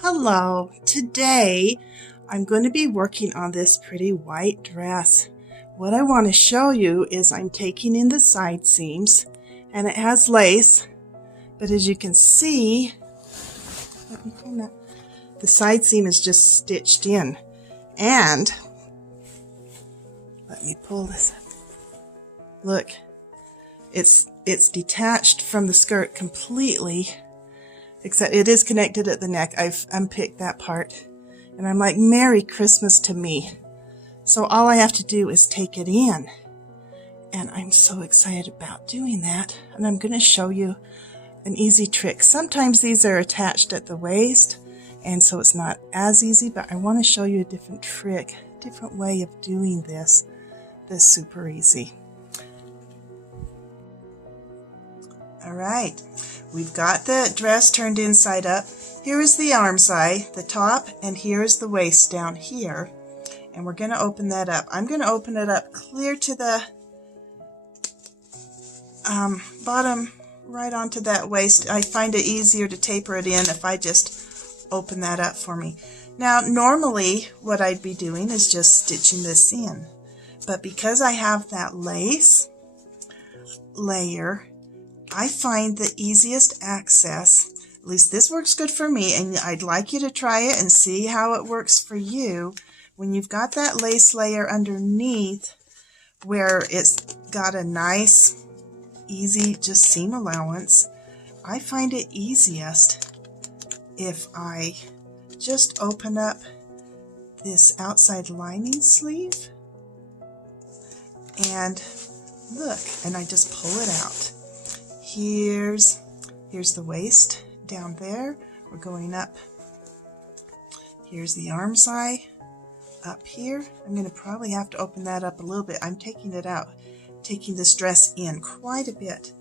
Hello, today I'm going to be working on this pretty white dress. What I want to show you is I'm taking in the side seams, and it has lace, but as you can see, the side seam is just stitched in. And let me pull this up. Look, it's detached from the skirt completely, except it is connected at the neck. I've unpicked that part, and I'm like, Merry Christmas to me. So all I have to do is take it in, and I'm so excited about doing that. And I'm going to show you an easy trick. Sometimes these are attached at the waist, and so it's not as easy, but I want to show you a different trick, a different way of doing this that's super easy. All right, we've got the dress turned inside up. Here is the arm side, the top, and here is the waist down here. And we're going to open that up. I'm going to open it up clear to the bottom, right onto that waist. I find it easier to taper it in if I just open that up for me. Now, normally what I'd be doing is just stitching this in. But because I have that lace layer, I find the easiest access, at least this works good for me, and I'd like you to try it and see how it works for you. When you've got that lace layer underneath where it's got a nice, easy, just seam allowance, I find it easiest if I just open up this outside lining sleeve and look, and I just pull it out. Here's the waist down there. We're going up. Here's the arm side up here. I'm going to probably have to open that up a little bit. I'm taking it out, taking this dress in quite a bit,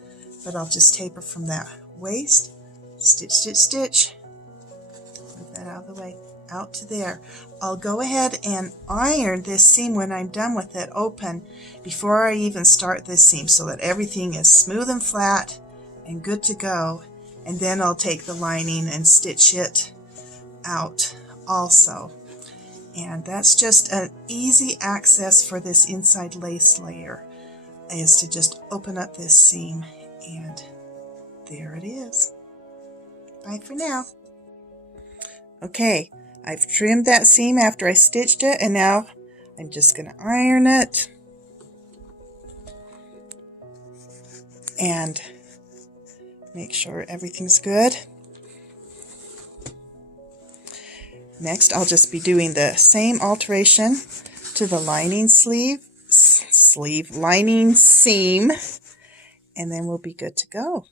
but I'll just taper from that waist, stitch, stitch, stitch. Move that out of the way, out to there. I'll go ahead and iron this seam when I'm done with it open before I even start this seam so that everything is smooth and flat and good to go, and then I'll take the lining and stitch it out also. And that's just an easy access for this inside lace layer, is to just open up this seam, and there it is. Bye for now. Okay, I've trimmed that seam after I stitched it, and now I'm just going to iron it and make sure everything's good. Next, I'll just be doing the same alteration to the lining lining seam, and then we'll be good to go.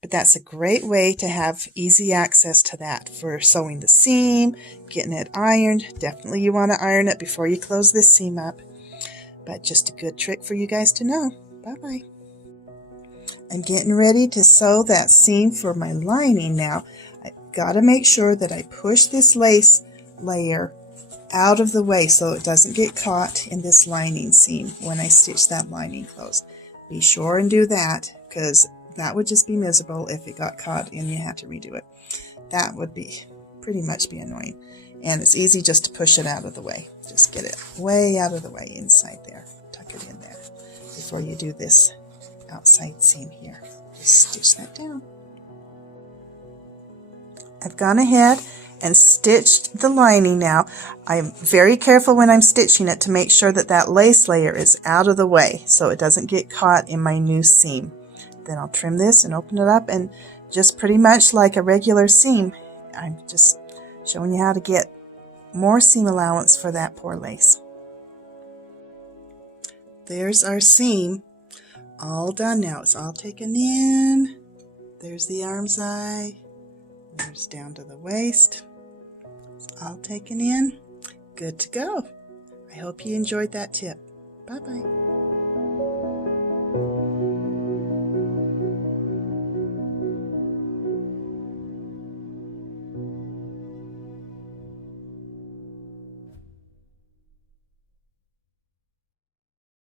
But that's a great way to have easy access to that for sewing the seam, getting it ironed. Definitely you want to iron it before you close this seam up, but just a good trick for you guys to know. Bye-bye. I'm getting ready to sew that seam for my lining now. I've got to make sure that I push this lace layer out of the way so it doesn't get caught in this lining seam when I stitch that lining closed. Be sure and do that, because that would just be miserable if it got caught and you had to redo it. That would be pretty much be annoying. And it's easy just to push it out of the way. Just get it way out of the way inside there. Tuck it in there before you do this outside seam here. Just stitch that down. I've gone ahead and stitched the lining now. I'm very careful when I'm stitching it to make sure that that lace layer is out of the way so it doesn't get caught in my new seam. Then I'll trim this and open it up, and just pretty much like a regular seam, I'm just showing you how to get more seam allowance for that poor lace. There's our seam all done now. It's all taken in. There's the arm side. There's down to the waist. It's all taken in. Good to go. I hope you enjoyed that tip. Bye-bye.